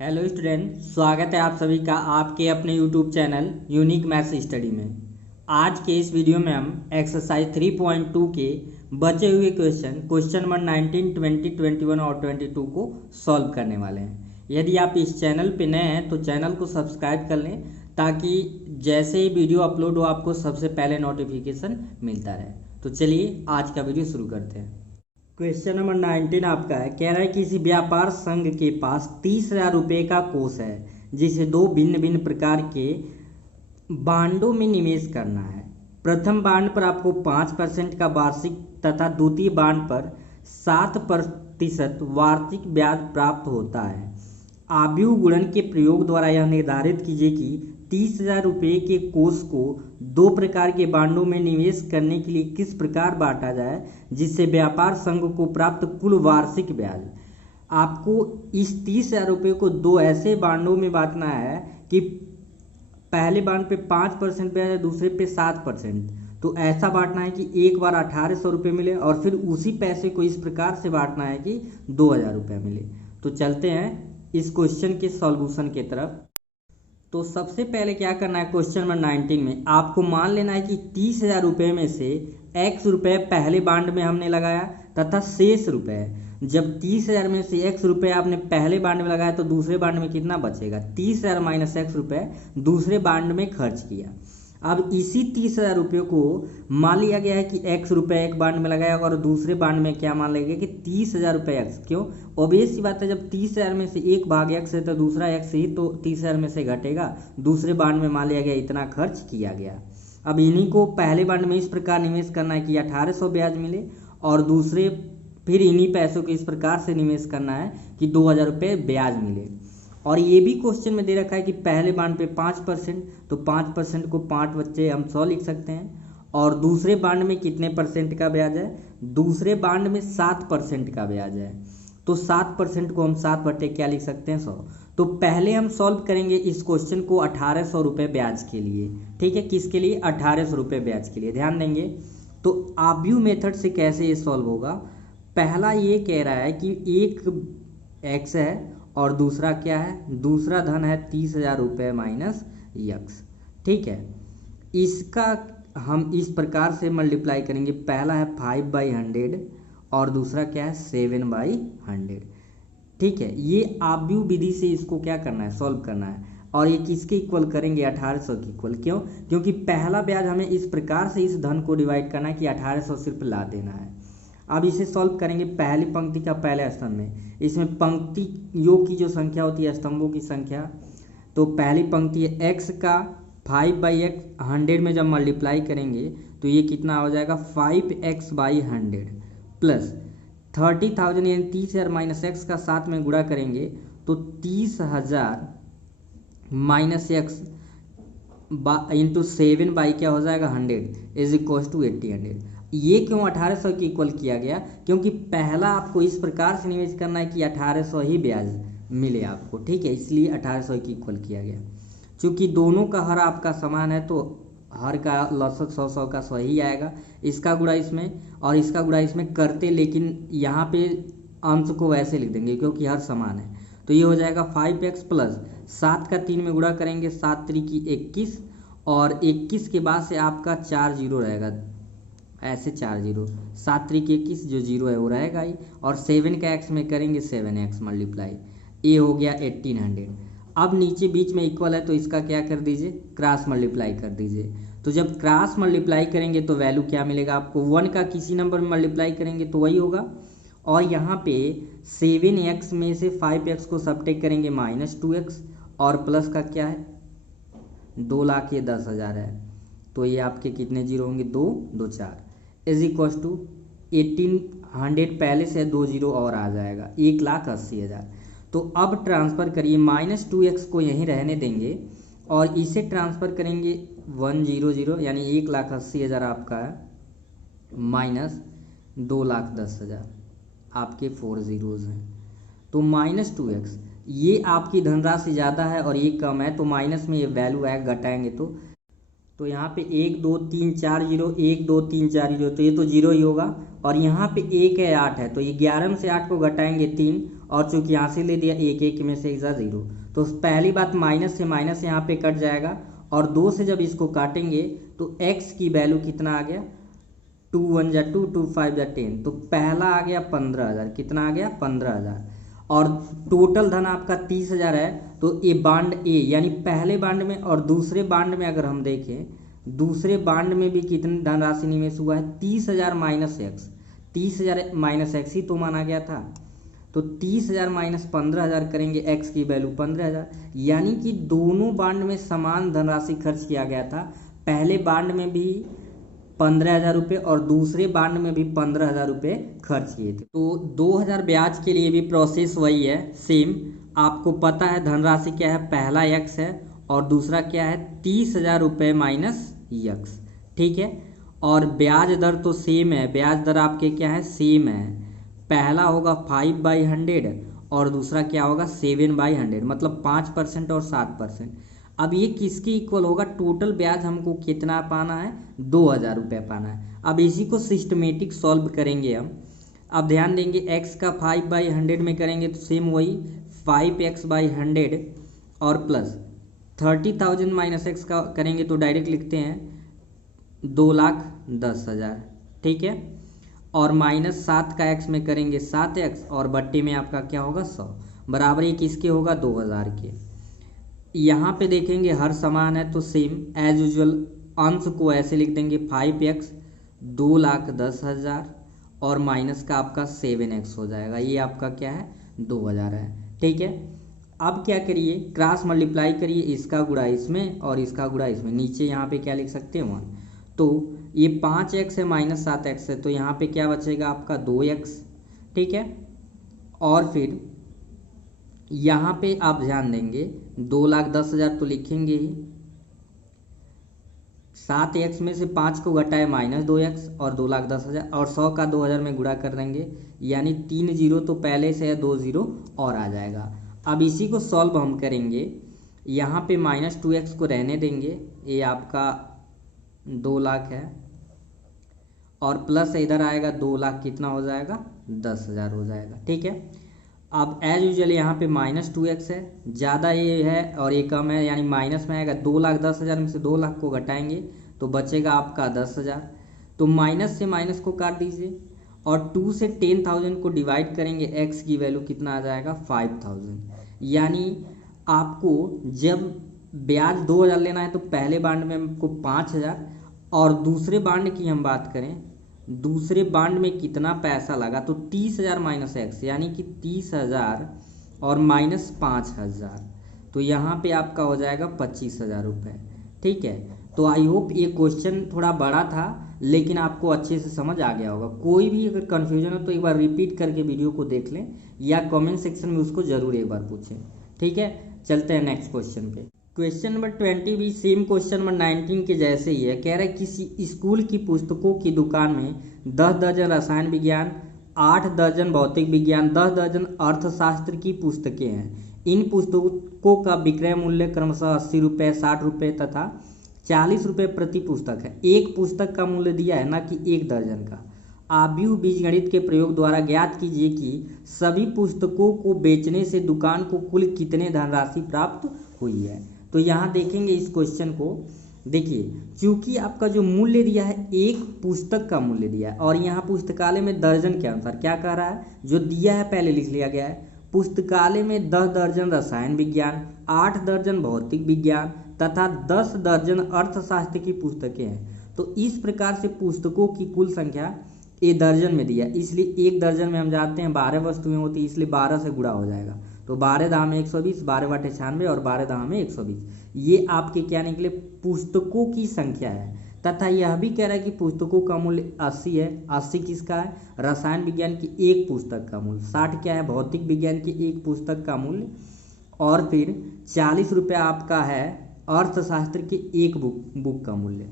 Hello student, स्वागत है आप सभी का आपके अपने YouTube channel unique maths study में। आज के इस वीडियो में हम एक्सरसाइज 3.2 के बचे हुए क्वेश्चन नंबर 19, 20, 21 और 22 को सॉल्व करने वाले हैं। यदि आप इस चैनल पे नए हैं तो चैनल को सब्सक्राइब कर लें ताकि जैसे ही वीडियो अपलोड हो आपको सबसे पहले नोटिफिकेशन मिलता रहे। तो चलिए आज का वीडियो शुरू करते हैं। क्वेश्चन नंबर 19 आपका है, कह रहा है किसी व्यापार संघ के पास 30,000 रुपये का कोष है जिसे दो भिन्न भिन्न प्रकार के बांडों में निवेश करना है। प्रथम बांड पर आपको 5% का वार्षिक तथा द्वितीय बांड पर 7% वार्षिक ब्याज प्राप्त होता है। आव्यूह गुणन के प्रयोग द्वारा यह निर्धारित कीजिए कि 30,000 रुपये के कोष को दो प्रकार के बांडों में निवेश करने के लिए किस प्रकार बांटा जाए जिससे व्यापार संघ को प्राप्त कुल वार्षिक ब्याज। आपको इस 30,000 रुपये को दो ऐसे बांडों में बांटना है कि पहले बांड पे 5% ब्याज है, दूसरे पे 7%। तो ऐसा बांटना है कि एक बार 1,800 रुपये मिले और फिर उसी पैसे को इस प्रकार से बांटना है कि 2,000 रुपये मिले। तो चलते हैं इस क्वेश्चन के सॉल्यूशन की तरफ। तो सबसे पहले क्या करना है, क्वेश्चन नंबर 19 में आपको मान लेना है कि 30,000 रुपये में से x रुपये पहले बांड में हमने लगाया तथा शेष रुपये, जब 30,000 में से x रुपये आपने पहले बांड में लगाया तो दूसरे बांड में कितना बचेगा, 30,000 माइनस x रुपये दूसरे बांड में खर्च किया। अब इसी 30,000 रुपये को मान लिया गया है कि x रुपये एक बांड में लगाया और दूसरे बांड में क्या मान लिया गया कि 30,000 रुपये x। क्यों, ऑब्वियस सी बात है, जब 30,000 में से एक भाग x है तो दूसरा x ही तो 30,000 में से घटेगा। दूसरे बांड में मान लिया गया इतना खर्च किया गया। अब इन्हीं को पहले बांड में इस प्रकार निवेश करना है कि 1,800 ब्याज मिले और दूसरे फिर इन्हीं पैसों को इस प्रकार से निवेश करना है कि 2,000 रुपये ब्याज मिले। और ये भी क्वेश्चन में दे रखा है कि पहले बांड पे 5%, तो 5% को 5 बच्चे हम 100 लिख सकते हैं। और दूसरे बांड में कितने परसेंट का ब्याज है, दूसरे बांड में 7% का ब्याज है। तो 7% को हम 7 बटे क्या लिख सकते हैं, 100। तो पहले हम सॉल्व करेंगे इस क्वेश्चन को 1,800 रुपये ब्याज के लिए। ठीक है, किसके लिए, 1,800 रुपये ब्याज के लिए। ध्यान देंगे तो आव्यूह मेथड से कैसे ये सॉल्व होगा। पहला ये कह रहा है कि एक x है और दूसरा क्या है, दूसरा धन है 30,000 रुपये माइनस यक्स। ठीक है, इसका हम इस प्रकार से मल्टीप्लाई करेंगे। पहला है 5/100 और दूसरा क्या है 7/100। ठीक है, ये आव्यूह विधि से इसको क्या करना है, सॉल्व करना है। और ये किसके इक्वल करेंगे, 1,800 के इक्वल। क्यों, क्योंकि पहला ब्याज हमें इस प्रकार से इस धन को डिवाइड करना है कि 1,800 सिर्फ ला देना है। अब इसे सॉल्व करेंगे पहली पंक्ति का पहले स्तंभ में। इसमें पंक्ति योग की जो संख्या होती है, स्तंभों की संख्या, तो पहली पंक्ति है x का 5/100 में जब मल्टीप्लाई करेंगे तो ये कितना हो जाएगा 5x/100 प्लस 30,000 यानी 30,000 माइनस x का 7 में गुणा करेंगे तो 30,000 माइनस x इंटू 7 बाई क्या हो जाएगा 100 इज इक्वल टू 80। ये क्यों 1,800 के इक्वल किया गया, क्योंकि पहला आपको इस प्रकार से निवेश करना है कि 1,800 ही ब्याज मिले आपको। ठीक है, इसलिए 1,800 के इक्वल किया गया। चूंकि दोनों का हर आपका समान है तो हर का लसक 100 का 100 ही आएगा। इसका गुणा इसमें और इसका गुणा इसमें करते, लेकिन यहाँ पे अंश को वैसे लिख देंगे क्योंकि हर समान है। तो ये हो जाएगा 5x प्लस 7 का 3 में गुणा करेंगे, 7 त्रिकी 21 और 21 के बाद से आपका 4 जीरो रहेगा, ऐसे 4 जीरो, 7 त्रिक 21 जो जीरो है वो रहेगा ही। और 7 का x में करेंगे 7x मल्टीप्लाई, ये हो गया 1800। अब नीचे बीच में इक्वल है तो इसका क्या कर दीजिए, क्रॉस मल्टीप्लाई कर दीजिए। तो जब क्रॉस मल्टीप्लाई करेंगे तो वैल्यू क्या मिलेगा आपको, 1 का किसी नंबर में मल्टीप्लाई करेंगे तो वही होगा। और यहाँ पे 7x में से 5x को सबट्रैक्ट करेंगे -2x और प्लस का क्या है 2,10,000 है। तो ये आपके कितने जीरो होंगे, 2 2 4 इज इक्वल टू 1800 पहले से 2 जीरो और आ जाएगा 1,80,000। तो अब ट्रांसफ़र करिए, -2x को यहीं रहने देंगे और इसे ट्रांसफ़र करेंगे 100 यानी 1,80,000 आपका है माइनस 2,10,000, आपके 4 जीरोज़ हैं। तो -2x ये आपकी धनराशि ज़्यादा है और ये कम है तो माइनस में ये वैल्यू आएगा, घटाएंगे तो यहाँ पे 1 2 3 4 जीरो, 1 2 3 4 जीरो, तो ये तो जीरो ही होगा। और यहाँ पे 1 है 8 है, तो ये 11 में से 8 को घटाएंगे 3, और चूंकि यहाँ से ले दिया 1 1 में से इज़ा जीरो, तो पहली बात माइनस से माइनस यहाँ पे कट जाएगा, और 2 से जब इसको काटेंगे तो x की वैल्यू कितना आ गया, 2 1 जा 2 2 5 जा 10, तो पहला आ गया 15,000, कितना आ गया 15,000। और टोटल धन आपका 30,000 है, तो ये बांड ए यानी पहले बांड में और दूसरे बांड में अगर हम देखें, दूसरे बांड में भी कितनी धनराशि निवेश हुआ है, 30,000 माइनस एक्स, 30,000 माइनस एक्स ही तो माना गया था। तो 30,000 माइनस 15,000 करेंगे, एक्स की वैल्यू 15,000, यानी कि दोनों बांड में समान धनराशि खर्च किया गया था। पहले बांड में भी 15,000 रुपये और दूसरे बांड में भी 15,000 रुपये खर्च किए थे। तो 2,000 ब्याज के लिए भी प्रोसेस वही है, सेम। आपको पता है धनराशि क्या है, पहला यक्स है और दूसरा क्या है 30,000 रुपये माइनस यक्स, ठीक है। और ब्याज दर तो सेम है, ब्याज दर आपके क्या है, सेम है। पहला होगा 5/100 और दूसरा क्या होगा 7/100, मतलब 5% और 7%। अब ये किसके इक्वल होगा, टोटल ब्याज हमको कितना पाना है, 2,000 रुपये पाना है। अब इसी को सिस्टमेटिक सॉल्व करेंगे हम। अब ध्यान देंगे x का 5/100 में करेंगे तो सेम वही 5x/100 और प्लस 30,000 माइनस x का करेंगे तो डायरेक्ट लिखते हैं 2,10,000, ठीक है। और माइनस 7 का x में करेंगे 7x और बट्टे में आपका क्या होगा 100, बराबर ये किसके होगा 2,000 के। यहाँ पे देखेंगे हर समान है तो सेम एज यूजुअल अंश को ऐसे लिख देंगे 5x 2,10,000 और माइनस का आपका 7x हो जाएगा, ये आपका क्या है 2,000 है, ठीक है। अब क्या करिए, क्रॉस मल्टीप्लाई करिए, इसका गुणा इसमें और इसका गुणा इसमें, नीचे यहाँ पे क्या लिख सकते हैं 1। तो ये 5x है माइनस 7x है, तो यहाँ पे क्या बचेगा आपका 2x, ठीक है। और फिर यहाँ पे आप ध्यान देंगे 2,10,000 तो लिखेंगे ही, 7x में से 5 को घटाए माइनस 2x और 2,10,000 और 100 का 2,000 में गुणा कर देंगे, यानी 3 जीरो तो पहले से है, 2 जीरो और आ जाएगा। अब इसी को सॉल्व हम करेंगे, यहाँ पे माइनस 2x को रहने देंगे, ये आपका 2 लाख है और प्लस इधर आएगा 2 लाख, कितना हो जाएगा 10,000 हो जाएगा, ठीक है। अब एज यूजल यहाँ पे माइनस 2x है, ज़्यादा ये है और ये कम है, यानी माइनस में आएगा। 2,10,000 में से 2 लाख को घटाएंगे तो बचेगा आपका 10,000, तो माइनस से माइनस को काट दीजिए और 2 से 10,000 को डिवाइड करेंगे, x की वैल्यू कितना आ जाएगा 5,000। यानी आपको जब ब्याज 2,000 लेना है तो पहले बांड में हमको 5,000 और दूसरे बांड की हम बात करें, दूसरे बांड में कितना पैसा लगा तो 30,000 माइनस एक्स, यानी कि 30,000 और माइनस 5,000, तो यहाँ पे आपका हो जाएगा 25,000 रुपये, ठीक है। तो आई होप ये क्वेश्चन थोड़ा बड़ा था लेकिन आपको अच्छे से समझ आ गया होगा। कोई भी अगर कन्फ्यूजन हो तो एक बार रिपीट करके वीडियो को देख लें या कमेंट सेक्शन में उसको ज़रूर एक बार पूछें, ठीक है। चलते हैं नेक्स्ट क्वेश्चन पे। क्वेश्चन नंबर 20 भी सेम क्वेश्चन नंबर 19 के जैसे ही है। कह रहा है किसी स्कूल की पुस्तकों की दुकान में 10 दर्जन रसायन विज्ञान, 8 दर्जन भौतिक विज्ञान, 10 दर्जन अर्थशास्त्र की पुस्तकें हैं। इन पुस्तकों का विक्रय मूल्य क्रमशः 80 रुपये, 60 रुपये तथा 40 रुपये प्रति पुस्तक है। एक पुस्तक का मूल्य दिया है, ना कि एक दर्जन का। आव्यूह बीजगणित के प्रयोग द्वारा ज्ञात कीजिए कि सभी पुस्तकों को बेचने से दुकान को कुल कितने धनराशि प्राप्त हुई है। तो यहाँ देखेंगे इस क्वेश्चन को, देखिए क्योंकि आपका जो मूल्य दिया है एक पुस्तक का मूल्य दिया है और यहाँ पुस्तकालय में दर्जन के अनुसार क्या कह रहा है, जो दिया है पहले लिख लिया गया है। पुस्तकालय में 10 दर्जन रसायन विज्ञान, 8 दर्जन भौतिक विज्ञान तथा 10 दर्जन अर्थशास्त्र की पुस्तकें हैं। तो इस प्रकार से पुस्तकों की कुल संख्या ये दर्जन में दिया, इसलिए एक दर्जन में हम जानते हैं 12 वस्तुएं होती, इसलिए 12 से गुणा हो जाएगा। तो 12 दाम में 120, 12 बटे 96 और 12 दाम में 120, ये आपके क्या निकले पुस्तकों की संख्या है। तथा यह भी कह रहा है कि पुस्तकों का मूल्य 80 है। 80 किसका है, रसायन विज्ञान की एक पुस्तक का मूल्य। 60 क्या है, भौतिक विज्ञान की एक पुस्तक का मूल्य। और फिर 40 रुपये आपका है अर्थशास्त्र की एक बुक का मूल्य,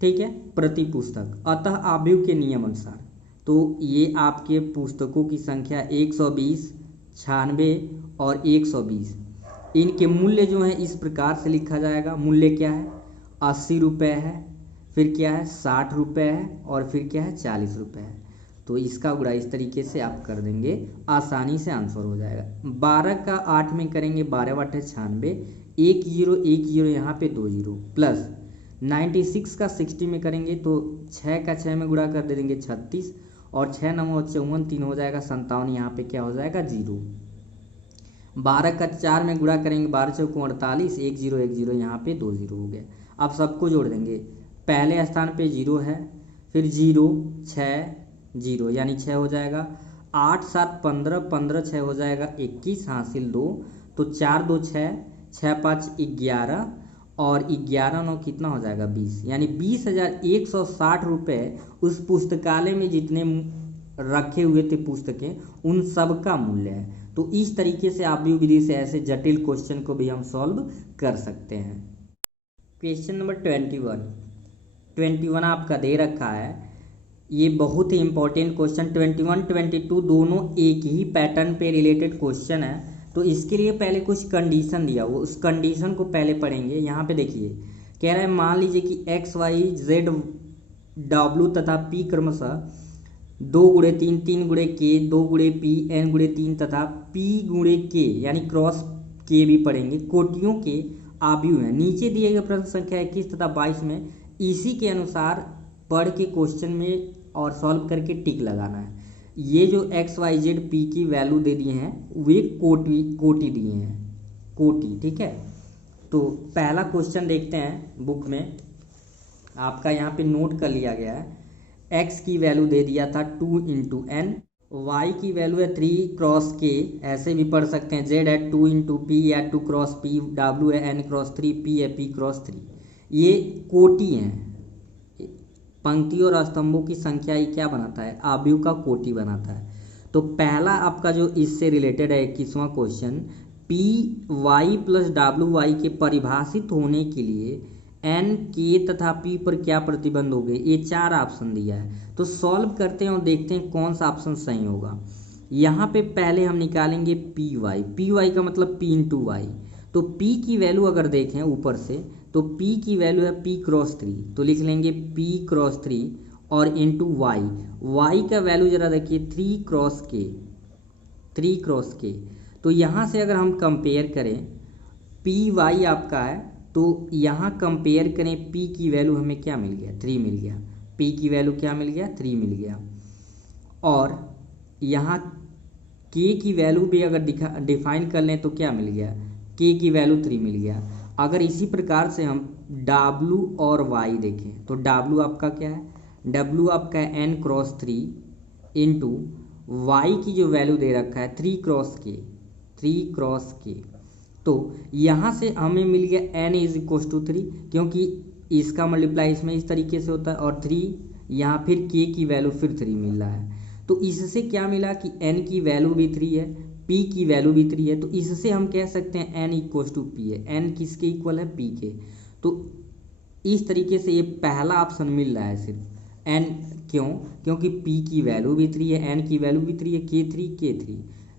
ठीक है, प्रति पुस्तक। अतः आव्यूह के नियम अनुसार तो ये आपके पुस्तकों की संख्या 120, 96 और 120, इनके मूल्य जो है इस प्रकार से लिखा जाएगा। मूल्य क्या है, 80 रुपये है, फिर क्या है 60 रुपये है, और फिर क्या है 40 रुपये है। तो इसका गुणा इस तरीके से आप कर देंगे, आसानी से आंसर हो जाएगा। 12 का 8 में करेंगे, 12 बटे 96, 1 0 यहाँ पे 2 0, प्लस 96 का 60 में करेंगे तो 6 का 6 में गुणा कर दे देंगे 36, और 6 9 54, 3 हो जाएगा 57, यहाँ पे क्या हो जाएगा 0। 12 का 4 में गुणा करेंगे, 12 चौको 48, 1 0 1 0, यहाँ पे 2 0 हो गया। अब सबको जोड़ देंगे, पहले स्थान पे 0 है, फिर 0 6 0 यानी 6 हो जाएगा, 8 7 15, 15 6 हो जाएगा 21, हासिल 2, तो 4 2 6, 6 5 11, और 11 9 कितना हो जाएगा 20, यानी 20,160 रुपये उस पुस्तकालय में जितने रखे हुए थे पुस्तकें, उन सब का मूल्य है। तो इस तरीके से आप भी विधि से ऐसे जटिल क्वेश्चन को भी हम सॉल्व कर सकते हैं। क्वेश्चन नंबर 21 आपका दे रखा है, ये बहुत ही इंपॉर्टेंट क्वेश्चन। 21 22 दोनों एक ही पैटर्न पे रिलेटेड क्वेश्चन है, तो इसके लिए पहले कुछ कंडीशन दिया, वो उस कंडीशन को पहले पढ़ेंगे। यहाँ पे देखिए कह रहा है, मान लीजिए कि x y z w तथा p क्रमशः 2 गुणे 3 3 गुणे k 2 गुणे p n गुणे 3 तथा p गुणे k यानी क्रॉस k भी पढ़ेंगे, कोटियों के आव्यूह हैं। नीचे दिए गए प्रश्न संख्या 21 तथा 22 में इसी के अनुसार पढ़ के क्वेश्चन में और सॉल्व करके टिक लगाना है। ये जो एक्स वाई जेड पी की वैल्यू दे दिए हैं वे कोटि दिए हैं, कोटि, ठीक है। तो पहला क्वेश्चन देखते हैं बुक में, आपका यहाँ पे नोट कर लिया गया है। एक्स की वैल्यू दे दिया था 2 × n, वाई की वैल्यू है 3 क्रॉस k, ऐसे भी पढ़ सकते हैं। जेड है 2 × p या 2 क्रॉस p, w है n क्रॉस 3, p है p क्रॉस 3। ये कोटि हैं, पंक्ति और स्तंभों की संख्या ही क्या बनाता है, आव्यूह का कोटि बनाता है। तो पहला आपका जो इससे रिलेटेड है 21वां question, P Y plus W Y के परिभाषित होने के लिए एन के तथा पी पर क्या प्रतिबंध हो गए, ये 4 ऑप्शन दिया है। तो सॉल्व करते हैं और देखते हैं कौन सा ऑप्शन सही होगा। यहाँ पे पहले हम निकालेंगे पी वाई का मतलब p × y। तो p की वैल्यू अगर देखें ऊपर से तो p की वैल्यू है p क्रॉस 3, तो लिख लेंगे p क्रॉस 3 और इंटू y का वैल्यू जरा देखिए 3 क्रॉस k। तो यहाँ से अगर हम कंपेयर करें पी वाई आपका है, तो यहाँ कंपेयर करें p की वैल्यू हमें क्या मिल गया, 3 मिल गया। p की वैल्यू क्या मिल गया, 3 मिल गया। और यहाँ k की वैल्यू भी अगर डिफाइन कर लें तो क्या मिल गया, k की वैल्यू 3 मिल गया। अगर इसी प्रकार से हम w और y देखें तो w आपका क्या है, w आपका है n क्रॉस 3 इंटू वाई की जो वैल्यू दे रखा है 3 क्रॉस k। तो यहाँ से हमें मिल गया n = 3, क्योंकि इसका मल्टीप्लाई इसमें इस तरीके से होता है, और 3 यहाँ फिर k की वैल्यू फिर 3 मिल रहा है। तो इससे क्या मिला कि n की वैल्यू भी 3 है, p की वैल्यू भी 3 है। तो इससे हम कह सकते हैं n = p है, n किसके इक्वल है, p के। तो इस तरीके से ये पहला ऑप्शन मिल रहा है सिर्फ n, क्यों, क्योंकि p की वैल्यू भी 3 है, n की वैल्यू भी 3 है, k3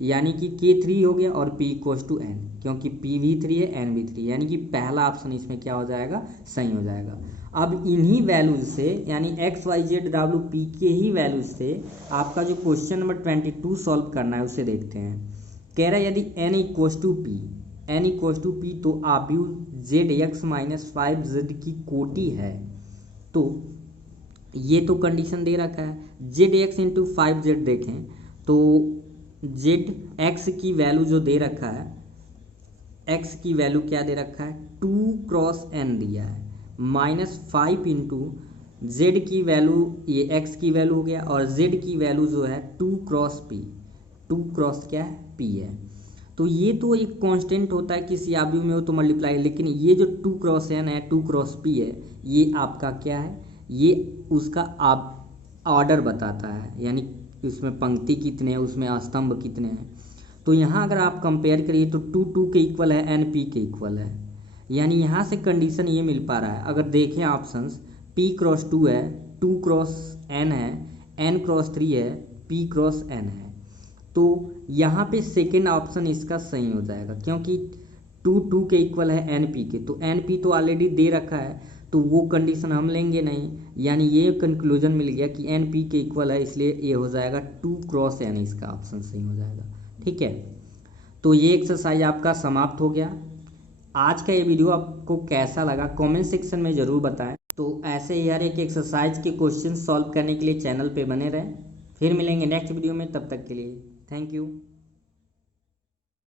यानी कि k3 हो गया, और p = n, क्योंकि p भी 3 है n भी 3, यानी कि पहला ऑप्शन इसमें क्या हो जाएगा, सही हो जाएगा। अब इन्हीं वैल्यूज से यानी X Y Z W P के ही वैल्यूज से आपका जो क्वेश्चन नंबर 22 सॉल्व करना है उसे देखते हैं। कह रहा है यदि n = p तो आव्यूह zx - 5z की कोटि है। तो ये तो कंडीशन दे रखा है। zx × 5z देखें तो zx की वैल्यू जो दे रखा है, x की वैल्यू क्या दे रखा है, 2 क्रॉस n दिया है, -5 इंटू z की वैल्यू, ये x की वैल्यू हो गया, और z की वैल्यू जो है 2 क्रॉस p, 2 क्रॉस क्या है, p है। तो ये तो एक कांस्टेंट होता है किसी आव्यूह में हो तो मल्टीप्लाई, लेकिन ये जो 2 क्रॉस n है, 2 क्रॉस p है, ये आपका क्या है, ये उसका ऑर्डर बताता है, यानी उसमें पंक्ति कितने हैं, उसमें स्तंभ कितने हैं। तो यहाँ अगर आप कंपेयर करिए तो 2 2 के इक्वल है, n p के इक्वल है, यानी यहाँ से कंडीशन ये मिल पा रहा है। अगर देखें ऑप्शंस, p क्रॉस 2 है, 2 क्रॉस n है, n क्रॉस 3 है, p क्रॉस n है। तो यहाँ पे सेकेंड ऑप्शन इसका सही हो जाएगा, क्योंकि 2 2 के इक्वल है np के, तो np तो ऑलरेडी दे रखा है, तो वो कंडीशन हम लेंगे नहीं, यानी ये कंक्लूजन मिल गया कि एन पी के इक्वल है, इसलिए ये हो जाएगा 2x n, इसका ऑप्शन सही हो जाएगा। ठीक है, तो ये एक्सरसाइज आपका समाप्त हो गया। आज का ये वीडियो आपको कैसा लगा कमेंट सेक्शन में ज़रूर बताएं। तो ऐसे ही हर एक एक्सरसाइज के क्वेश्चन सॉल्व करने के लिए चैनल पे बने रहें। फिर मिलेंगे नेक्स्ट वीडियो में, तब तक के लिए थैंक यू।